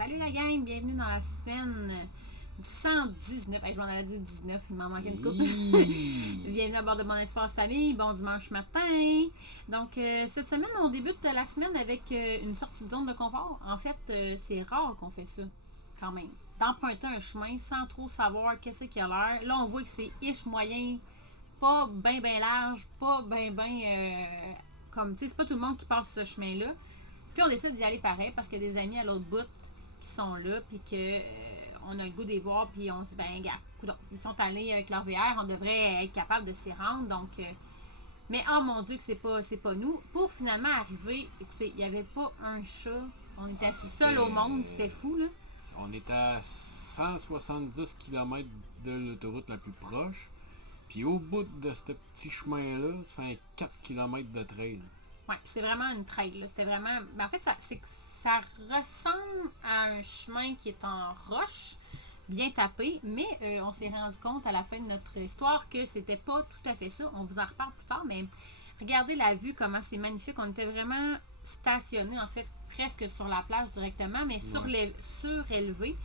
Salut la gang, bienvenue dans la semaine 119. Je m'en avais dit 19, il m'en manquait une coupe. Bienvenue à bord de Mon Espace Famille, bon dimanche matin. Donc, cette semaine, on débute la semaine avec une sortie de zone de confort. En fait, c'est rare qu'on fait ça, quand même. D'emprunter un chemin sans trop savoir qu'est-ce qu'il y a l'air. Là, on voit que c'est ish moyen, pas bien large, pas bien comme, tu sais, c'est pas tout le monde qui passe ce chemin-là. Puis on décide d'y aller pareil parce qu'il y a des amis à l'autre bout qui sont là, puis que on a le goût de les voir, puis on se dit, ben, gars, ils sont allés avec leur VR, on devrait être capable de s'y rendre, donc. Mais oh mon Dieu, que c'est pas nous. Pour finalement arriver, écoutez, il n'y avait pas un chat, on était seul au monde, c'était fou, là. On était à 170 km de l'autoroute la plus proche. Puis au bout de ce petit chemin-là, tu fais 4 km de trail. Ouais, c'est vraiment une trail, là. C'était vraiment. Ben, en fait, ça ressemble à un chemin qui est en roche, bien tapé, mais on s'est rendu compte à la fin de notre histoire que c'était pas tout à fait ça. On vous en reparle plus tard, mais regardez la vue, comment c'est magnifique. On était vraiment stationnés, en fait, presque sur la plage directement, mais surélevé.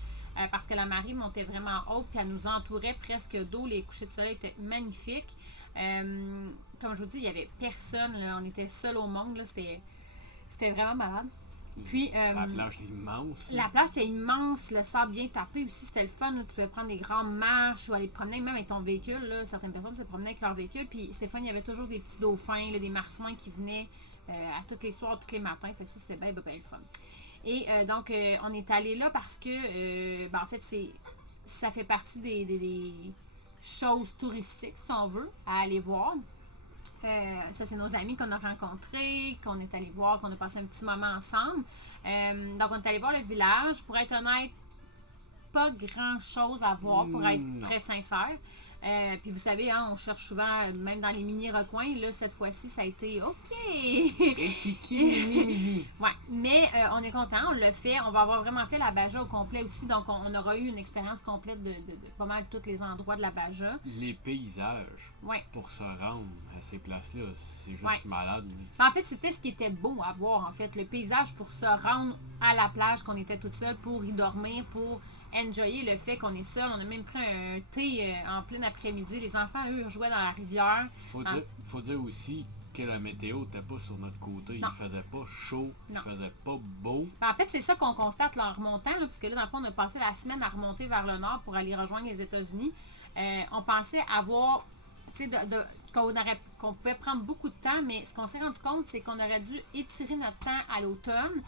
Parce que la marée montait vraiment haute, puis elle nous entourait presque d'eau. Les couchers de soleil étaient magnifiques. Comme je vous dis, il n'y avait personne. Là. On était seuls au monde. Là. C'était vraiment malade. Puis, la plage est immense. La plage était immense, le sable bien tapé aussi, c'était le fun. Là. Tu pouvais prendre des grandes marches ou aller te promener même avec ton véhicule. Là. Certaines personnes se promenaient avec leur véhicule. Puis c'est fun, il y avait toujours des petits dauphins, là, des marsouins qui venaient à tous les soirs, tous les matins. Fait que ça, c'était bien le fun. Et donc, on est allé là parce que, en fait, ça fait partie des choses touristiques, si on veut, à aller voir. Ça, c'est nos amis qu'on a rencontrés, qu'on est allé voir, qu'on a passé un petit moment ensemble. Donc, on est allé voir le village. Pour être honnête, pas grand-chose à voir, pour être très sincère. Puis vous savez, hein, on cherche souvent, même dans les mini-recoins. Là, cette fois-ci, ça a été OK. Et mini. Ouais, mais on est content, on l'a fait. On va avoir vraiment fait la Baja au complet aussi. Donc, on aura eu une expérience complète de pas mal tous les endroits de la Baja. Les paysages, pour se rendre à ces places-là, c'est juste malade. En fait, c'était ce qui était beau à voir, en fait. Le paysage pour se rendre à la plage, qu'on était toute seule, pour y dormir, pour enjoyer le fait qu'on est seul. On a même pris un thé en plein après-midi. Les enfants, eux, jouaient dans la rivière. Faut dire aussi que la météo n'était pas sur notre côté. Non. Il faisait pas chaud, il faisait pas beau. En fait, c'est ça qu'on constate là, en remontant, là, parce que là, dans le fond, on a passé la semaine à remonter vers le nord pour aller rejoindre les États-Unis. On pensait avoir, tu sais, qu'on pouvait prendre beaucoup de temps, mais ce qu'on s'est rendu compte, c'est qu'on aurait dû étirer notre temps à l'automne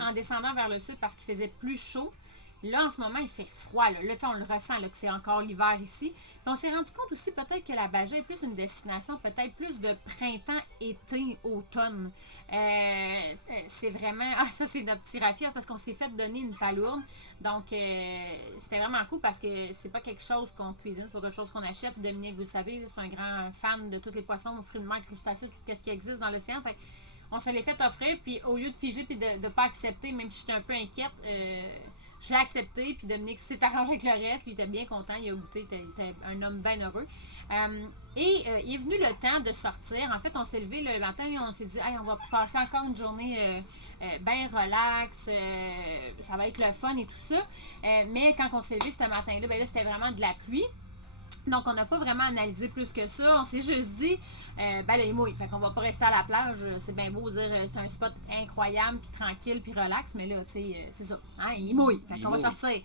en descendant vers le sud parce qu'il faisait plus chaud. Là, en ce moment, il fait froid. Là, on le ressent là, que c'est encore l'hiver ici. Mais on s'est rendu compte aussi peut-être que la Baja est plus une destination, peut-être plus de printemps, été, automne. C'est vraiment... Ah, ça, c'est notre petit raffia parce qu'on s'est fait donner une palourde. Donc, c'était vraiment cool parce que c'est pas quelque chose qu'on cuisine, c'est pas quelque chose qu'on achète. Dominique, vous le savez, c'est un grand fan de tous les poissons, fruits de mer, crustacés, tout ce qui existe dans l'océan. Fait on se l'est fait offrir, puis au lieu de figer puis de ne pas accepter, même si j'étais un peu inquiète... j'ai accepté, puis Dominique s'est arrangé avec le reste, puis il était bien content, il a goûté, il était un homme bien heureux. Il est venu le temps de sortir. En fait, on s'est levé le matin et on s'est dit, hey, on va passer encore une journée bien relax, ça va être le fun et tout ça. Mais quand on s'est levé ce matin-là, ben là, c'était vraiment de la pluie. Donc, on n'a pas vraiment analysé plus que ça. On s'est juste dit, ben là, il mouille. Fait qu'on va pas rester à la plage. C'est bien beau dire, c'est un spot incroyable, puis tranquille, puis relax. Mais là, tu sais, c'est ça. Hein, il mouille. Fait qu'on va sortir.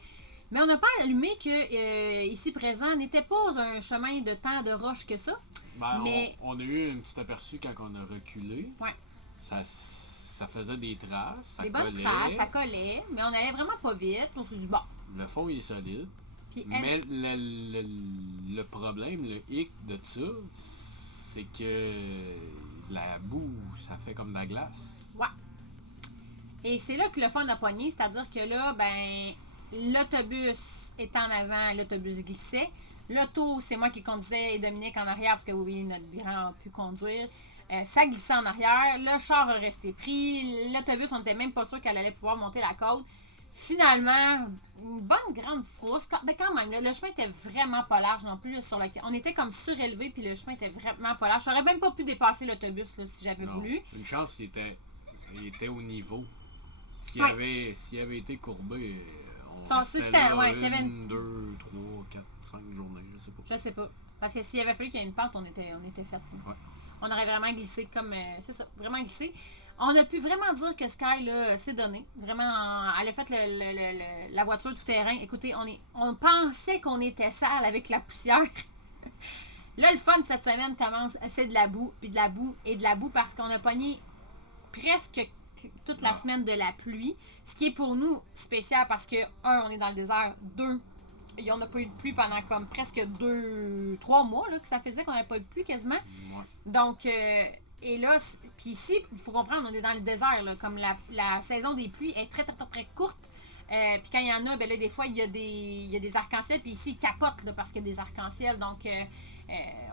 Mais on n'a pas allumé que ici présent n'était pas un chemin de tant de roches que ça. Mais on a eu un petit aperçu quand on a reculé. Ouais. Ça faisait des traces. Des bonnes traces, ça collait. Mais on allait vraiment pas vite. On s'est dit, bon. Le fond, il est solide. Mais le problème, le hic de ça, c'est que la boue, ça fait comme de la glace. Ouais. Et c'est là que le fun a pogné, c'est-à-dire que là, ben, l'autobus était en avant, l'autobus glissait. L'auto, c'est moi qui conduisais et Dominique en arrière, parce que oui, notre grand a pu conduire. Ça glissait en arrière. Le char a resté pris. L'autobus, on n'était même pas sûr qu'elle allait pouvoir monter la côte. Finalement, une bonne grande frousse. Mais quand même, le chemin était vraiment pas large non plus. On était comme surélevé, puis le chemin était vraiment pas large. J'aurais même pas pu dépasser l'autobus là, si j'avais voulu. Une chance, il était au niveau. S'il avait été courbé, on c'était là, ouais, 1, 2, 3, 4, 5 journées, je sais pas. Je sais pas. Parce que s'il avait fallu qu'il y ait une pente, on était fait. Ouais. On aurait vraiment glissé comme. C'est ça, vraiment glissé. On a pu vraiment dire que Sky, là, s'est donné. Vraiment, elle a fait la voiture tout-terrain. Écoutez, on pensait qu'on était sale avec la poussière. Là, le fun de cette semaine commence, c'est de la boue, puis de la boue, et de la boue, parce qu'on a pogné presque toute la semaine de la pluie. Ce qui est pour nous spécial parce que, on est dans le désert. 2, il n'y en a pas eu de pluie pendant comme presque 3 mois là, que ça faisait qu'on n'avait pas eu de pluie quasiment. Ouais. Donc, et là, puis ici, il faut comprendre, on est dans le désert, là, comme la saison des pluies est très, très, très, très courte. Puis quand il y en a, ben là, des fois, il y a des arcs-en-ciel, puis ici, ils capotent là, parce qu'il y a des arcs-en-ciel. Donc,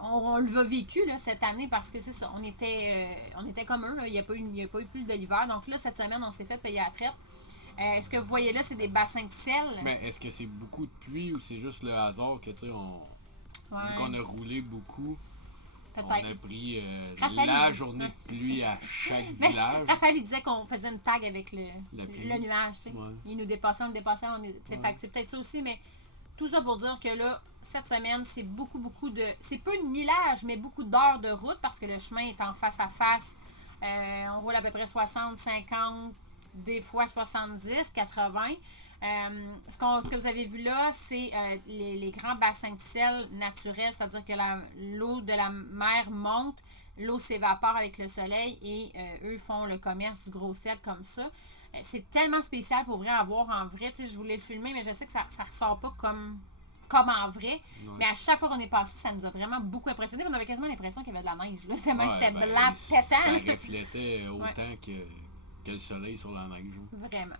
on l'a vécu là, cette année parce que c'est ça, on était comme eux, là, il n'y a pas eu plus de l'hiver. Donc là, cette semaine, on s'est fait payer à la traite. Ce que vous voyez là, c'est des bassins de sel. Mais est-ce que c'est beaucoup de pluie ou c'est juste le hasard que, tu sais, vu qu'on a roulé beaucoup, on a pris la journée de pluie à chaque village. Raphaël, il disait qu'on faisait une tag avec le nuage, tu sais. Ouais. Il nous dépassait, fait que c'est peut-être ça aussi, mais tout ça pour dire que là, cette semaine, c'est beaucoup de... C'est peu de millage, mais beaucoup d'heures de route parce que le chemin est en face à face. On roule à peu près 60, 50, des fois 70, 80. Ce que vous avez vu là, c'est les grands bassins de sel naturels, c'est-à-dire que l'eau de la mer monte, l'eau s'évapore avec le soleil et eux font le commerce du gros sel comme ça. C'est tellement spécial pour vrai à voir en vrai. Tu sais, je voulais le filmer, mais je sais que ça ressort pas comme en vrai. Ouais. Mais à chaque fois qu'on est passé, ça nous a vraiment beaucoup impressionné. On avait quasiment l'impression qu'il y avait de la neige. Là. Tellement c'était blanc, pétant. Ça reflétait autant que le soleil sur la neige. Vraiment.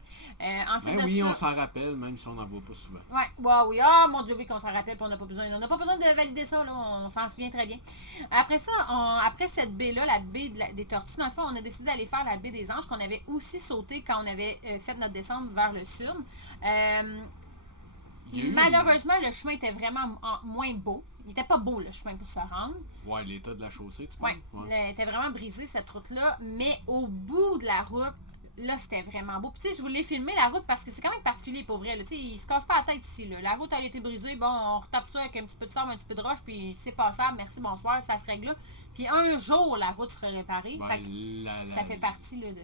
Ensuite oui, on s'en rappelle, même si on n'en voit pas souvent. Oui. Ah, mon Dieu, oui, qu'on s'en rappelle, puis on n'a pas besoin de valider ça, là, on s'en souvient très bien. Après ça, après cette baie-là, la baie des Tortues, dans le fond, on a décidé d'aller faire la baie des Anges, qu'on avait aussi sauté quand on avait fait notre descente vers le sud. Malheureusement, le chemin était vraiment moins beau. Il n'était pas beau, le chemin, pour se rendre. Ouais, l'état de la chaussée, tu penses? Il était vraiment brisé, cette route-là. Mais au bout de la route, là, c'était vraiment beau. Puis, tu sais, je voulais filmer la route parce que c'est quand même particulier, pour vrai. Tu sais, il se casse pas la tête ici, là. La route, elle a été brisée. Bon, on retape ça avec un petit peu de sable, un petit peu de roche, puis c'est passable. Merci, bonsoir, ça se règle là. Puis, un jour, la route sera réparée. Ça fait partie, là, de...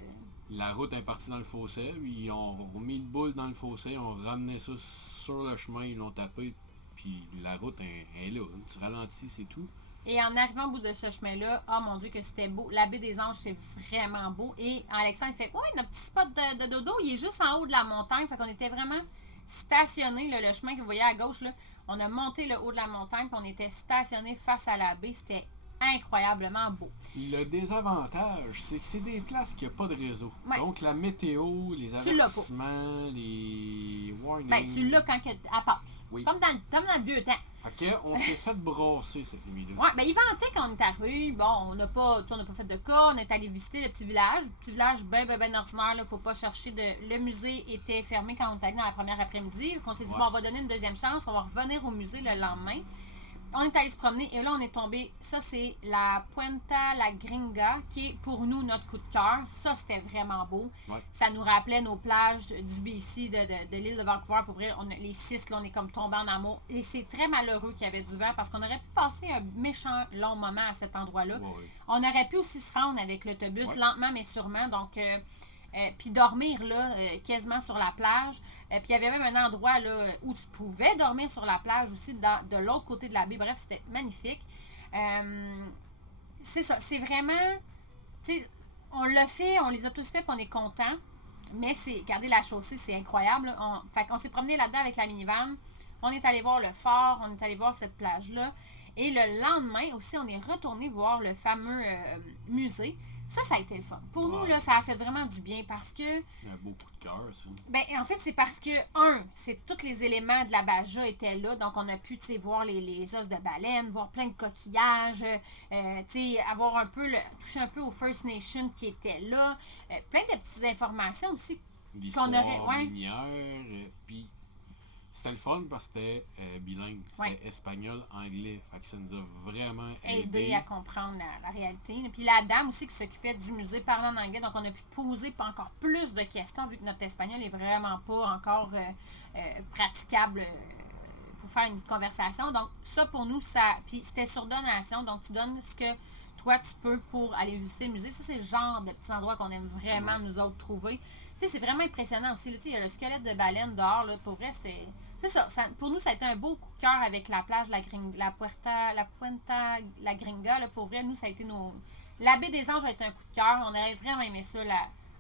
La route est partie dans le fossé, puis ils ont remis le boule dans le fossé, ils ont ramené ça sur le chemin, ils l'ont tapé, puis la route est là. Tu ralentis, c'est tout. Et en arrivant au bout de ce chemin-là, oh mon Dieu que c'était beau. La baie des Anges, c'est vraiment beau. Et Alexandre fait, ouais, notre petit spot de dodo, il est juste en haut de la montagne. Fait qu'on était vraiment stationnés, le chemin que vous voyez à gauche, là. On a monté le haut de la montagne, puis on était stationnés face à la baie. C'était incroyablement beau. Le désavantage, c'est que c'est des places qui n'ont pas de réseau. Ouais. Donc la météo, les avertissements, les warnings... Ben, tu l'as quand elle passe. Oui. Comme dans le vieux temps. Fait qu'on s'est fait brasser cette nuit-là. Ouais, ben il ventait quand on est arrivé. Bon, on n'a pas fait de cas. On est allé visiter le petit village. Le petit village bien ordinaire. Il ne faut pas chercher de... Le musée était fermé quand on est allé dans la première après-midi. On s'est dit, bon, on va donner une deuxième chance. On va revenir au musée le lendemain. On est allé se promener et là, on est tombé. Ça, c'est la Puenta La Gringa, qui est pour nous notre coup de cœur. Ça, c'était vraiment beau. Ouais. Ça nous rappelait nos plages du BC, de l'île de Vancouver. Pour vrai, les 6, là, on est comme tombés en amour. Et c'est très malheureux qu'il y avait du vent parce qu'on aurait pu passer un méchant long moment à cet endroit-là. Ouais. On aurait pu aussi se rendre avec l'autobus, lentement mais sûrement. Donc, puis dormir là, quasiment sur la plage. Puis il y avait même un endroit là, où tu pouvais dormir sur la plage aussi, de l'autre côté de la baie. Bref, c'était magnifique. C'est ça, c'est vraiment... Tu sais, on l'a fait, on les a tous fait, puis on est contents. Mais regardez la chaussée, c'est incroyable. Fait qu'on s'est promené là-dedans avec la minivan. On est allé voir le fort, on est allé voir cette plage-là. Et le lendemain aussi, on est retourné voir le fameux musée. Ça a été le fun. Pour nous, là, ça a fait vraiment du bien parce que... Un beau coup de cœur, ça. Ben, en fait, c'est parce que, c'est tous les éléments de la Baja étaient là. Donc, on a pu, tu sais, voir les os de baleine, voir plein de coquillages, tu sais, avoir un peu, toucher un peu aux First Nations qui étaient là. Plein de petites informations aussi qu'on aurait... minière, puis... C'était le fun parce que c'était bilingue. C'était espagnol-anglais. Fait que ça nous a vraiment aidé à comprendre la réalité. Puis la dame aussi qui s'occupait du musée parlait en anglais, donc on a pu poser encore plus de questions vu que notre espagnol n'est vraiment pas encore praticable pour faire une conversation. Donc ça pour nous, ça. Puis c'était sur donation, donc tu donnes ce que toi tu peux pour aller visiter le musée. Ça, c'est le genre de petits endroits qu'on aime vraiment nous autres trouver. Tu sais, c'est vraiment impressionnant aussi. Il y a le squelette de baleine dehors, là, pour vrai, c'est ça, pour nous, ça a été un beau coup de cœur avec la plage, la Puenta, la Gringa. Là, pour vrai, nous, ça a été la baie des Anges a été un coup de cœur. On aurait vraiment aimé ça,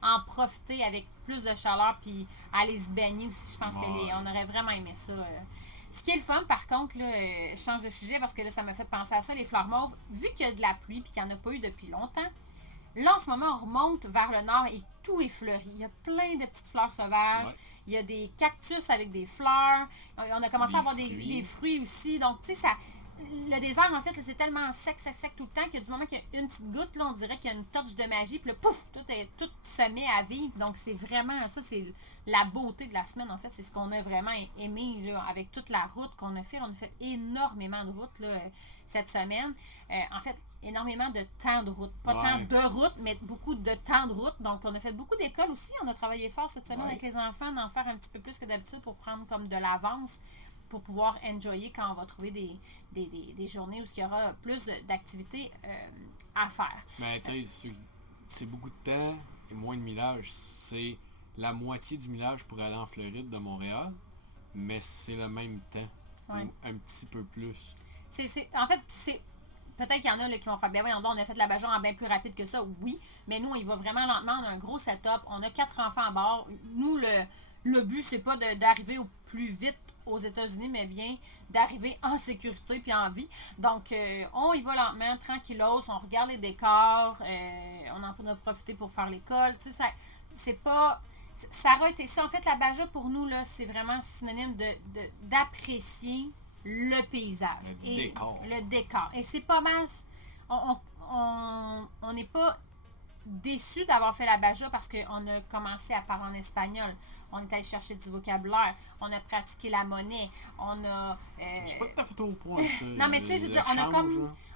en profiter avec plus de chaleur, puis aller se baigner aussi. Je pense qu'on aurait vraiment aimé ça. Ce qui est le fun, par contre, là, je change de sujet parce que là, ça m'a fait penser à ça, les fleurs mauves. Vu qu'il y a de la pluie, puis qu'il n'y en a pas eu depuis longtemps, là, en ce moment, on remonte vers le nord et tout est fleuri. Il y a plein de petites fleurs sauvages. Ouais. Il y a des cactus avec des fleurs. On a commencé à avoir des fruits aussi. Donc, tu sais, le désert, en fait, là, c'est tellement sec tout le temps que du moment qu'il y a une petite goutte, là, on dirait qu'il y a une touche de magie. Puis là, pouf, tout se met à vivre. Donc, c'est vraiment ça, c'est la beauté de la semaine, en fait. C'est ce qu'on a vraiment aimé là, avec toute la route qu'on a fait. On a fait énormément de routes là, cette semaine. En fait, énormément de temps de route. Pas tant de route, mais beaucoup de temps de route. Donc, on a fait beaucoup d'écoles aussi. On a travaillé fort cette semaine avec les enfants, d'en faire un petit peu plus que d'habitude pour prendre comme de l'avance, pour pouvoir enjoyer quand on va trouver des journées où il y aura plus d'activités à faire. Mais tu sais, c'est beaucoup de temps et moins de millage. C'est la moitié du millage pour aller en Floride de Montréal, mais c'est le même temps. Ou un petit peu plus. En fait, c'est... Peut-être qu'il y en a là, qui vont faire, ben oui, on a fait la Bajon en bien plus rapide que ça, oui, mais nous, on y va vraiment lentement, on a un gros setup, on a 4 enfants à bord. Nous, le but, c'est pas d'arriver au plus vite aux États-Unis, mais bien d'arriver en sécurité puis en vie. Donc, on y va lentement, tranquillos, on regarde les décors, on en a profité pour faire l'école, tu sais, c'est pas... Ça aurait été ça. En fait, la Baja, pour nous, là, c'est vraiment synonyme d'apprécier le paysage. Le décor. Et c'est pas mal... On n'est pas déçu d'avoir fait la Baja parce qu'on a commencé à parler en espagnol. On est allé chercher du vocabulaire. On a pratiqué la monnaie. On a... C'est pas tout à fait au point, ça. Non, mais tu sais, je veux dire,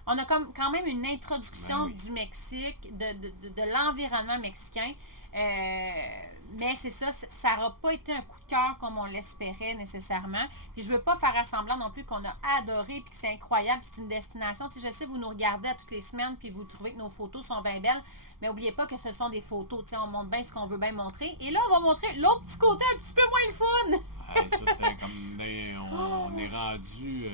on a comme quand même une introduction du Mexique, de l'environnement mexicain. Mais c'est ça, ça n'aura pas été un coup de cœur comme on l'espérait nécessairement. Puis je veux pas faire semblant non plus qu'on a adoré puis que c'est incroyable, c'est une destination. Tu sais, je sais, vous nous regardez à toutes les semaines puis vous trouvez que nos photos sont bien belles, mais n'oubliez pas que ce sont des photos. Tu sais, on montre bien ce qu'on veut bien montrer. Et là, on va montrer l'autre petit côté un petit peu moins le fun. Ça, c'était comme... On est rendu...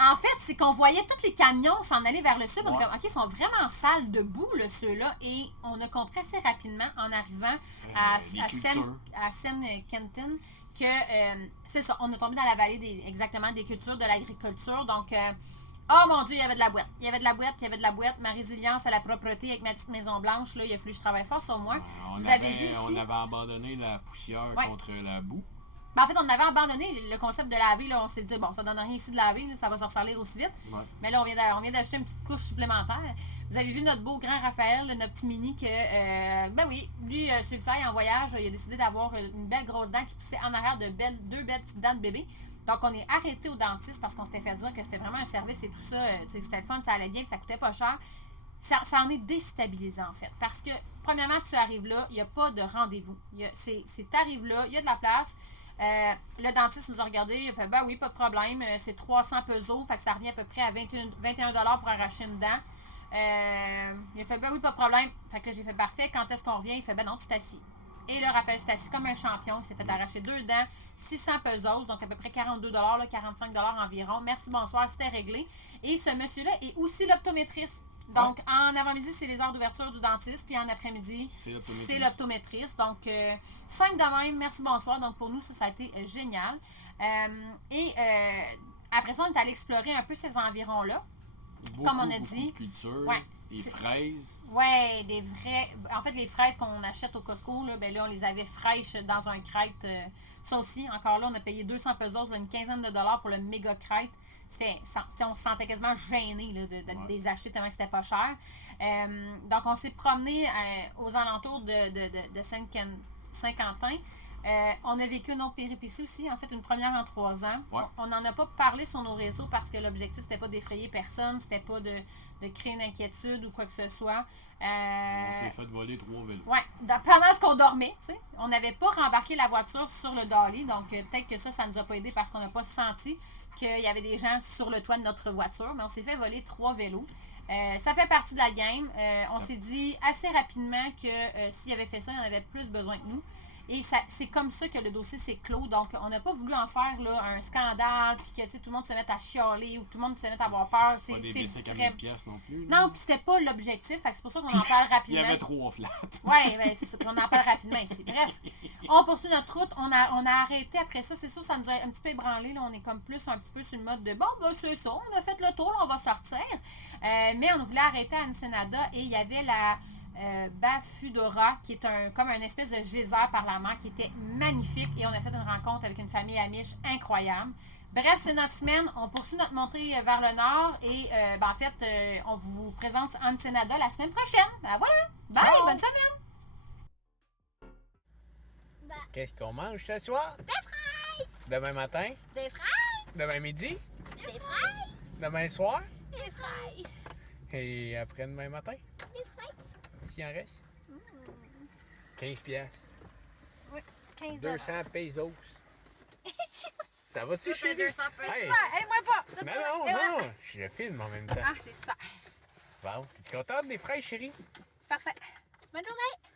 En fait, c'est qu'on voyait tous les camions s'en aller vers le sud. On est comme, OK, ils sont vraiment sales debout, là, ceux-là. Et on a compris assez rapidement, en arrivant à San Quentin, que c'est ça, on est tombé dans la vallée exactement des cultures, de l'agriculture. Donc, oh mon Dieu, il y avait de la boîte. Il y avait de la boîte. Ma résilience à la propreté avec ma petite maison blanche, là, il a fallu que je travaille fort sur moi. On avait abandonné la poussière contre la boue. Ben, en fait, on avait abandonné le concept de laver. Là, on s'est dit, bon, ça donne rien ici de laver, là, ça va s'en salir aussi vite. Ouais. Mais là, on vient d'ajouter une petite couche supplémentaire. Vous avez vu notre beau grand Raphaël, notre petit mini, que, ben oui, lui, sur le fly, en voyage, il a décidé d'avoir une belle grosse dent qui poussait en arrière de deux belles petites dents de bébé. Donc, on est arrêté au dentiste parce qu'on s'était fait dire que c'était vraiment un service et tout ça. C'était le fun, ça allait bien, puis ça coûtait pas cher. Ça en est déstabilisant, en fait. Parce que, premièrement, tu arrives là, il n'y a pas de rendez-vous. Tu arrives là, il y a de la place. Le dentiste nous a regardé, il a fait ben oui, pas de problème, c'est 300 pesos, fait que ça revient à peu près à 21$ pour arracher une dent. Il a fait ben oui, pas de problème, fait que là j'ai fait parfait, quand est-ce qu'on revient? Il fait ben non, tu t'assis. Et là, Raphaël s'est assis comme un champion, il s'est fait arracher 2 dents, 600 pesos, donc à peu près 42$, là, 45$ environ. Merci, bonsoir, c'était réglé. Et ce monsieur-là est aussi l'optométriste. Donc, en avant-midi, c'est les heures d'ouverture du dentiste, puis en après-midi, c'est l'optométriste. Donc, 5 de même, merci, bonsoir. Donc, pour nous, ça a été génial. Après ça, on est allé explorer un peu ces environs-là. Comme on a dit. De culture, les fraises. Oui, des vrais... En fait, les fraises qu'on achète au Costco, là, ben là, on les avait fraîches dans un crête. Ça aussi, encore là, on a payé 200 pesos, une quinzaine de dollars pour le méga crête. On se sentait quasiment gêné là, de les acheter tellement que c'était pas cher. Donc, on s'est promené aux alentours de Saint-Quentin. On a vécu une autre péripétie aussi, en fait, une première en 3 ans. Ouais. On n'en a pas parlé sur nos réseaux parce que l'objectif, c'était pas d'effrayer personne, c'était pas de créer une inquiétude ou quoi que ce soit. On s'est fait voler 3 vélos. Ouais, pendant ce qu'on dormait, tu sais, on n'avait pas rembarqué la voiture sur le dolly, donc peut-être que ça nous a pas aidé parce qu'on n'a pas senti qu'il y avait des gens sur le toit de notre voiture, mais on s'est fait voler 3 vélos. Ça fait partie de la game. On s'est dit assez rapidement que s'il avait fait ça, il en avait plus besoin que nous. Et c'est comme ça que le dossier s'est clos. Donc, on n'a pas voulu en faire là, un scandale, puis que tout le monde se mette à chialer ou tout le monde se mette à avoir peur. C'est pas des bicycles à 1000 pièces non plus. Non, puis c'était pas l'objectif. C'est pour ça qu'on en parle rapidement. Il y avait 3 flats. Oui, ben, c'est ça. Puis on en parle rapidement ici. Bref, on poursuit notre route. On a arrêté après ça. C'est sûr, ça nous a un petit peu ébranlé. Là. On est comme plus un petit peu sur le mode de bon, ben c'est ça. On a fait le tour, là, on va sortir. Mais on voulait arrêter à Ensenada et il y avait la Bafudora, qui est comme un espèce de geyser par la mer qui était magnifique et on a fait une rencontre avec une famille amiche incroyable. Bref, c'est notre semaine. On poursuit notre montée vers le nord et en fait, on vous présente Ensenada la semaine prochaine. Ben voilà. Bye, Ciao. bonne semaine. Qu'est-ce qu'on mange ce soir? Des fraises! Demain matin? Des fraises! Demain midi? Des fraises! Demain soir? Des fraises! Et après-demain matin? Des fraises! S'il en reste? 15 piastres. Oui, 15 200 pesos. Ça va-tu, chérie? 200 pesos. Hey! Hey, moi pas! Non, je filme en même temps. Ah, c'est super. Bon, t'es-tu contente des fraises, chérie? C'est parfait. Bonne journée!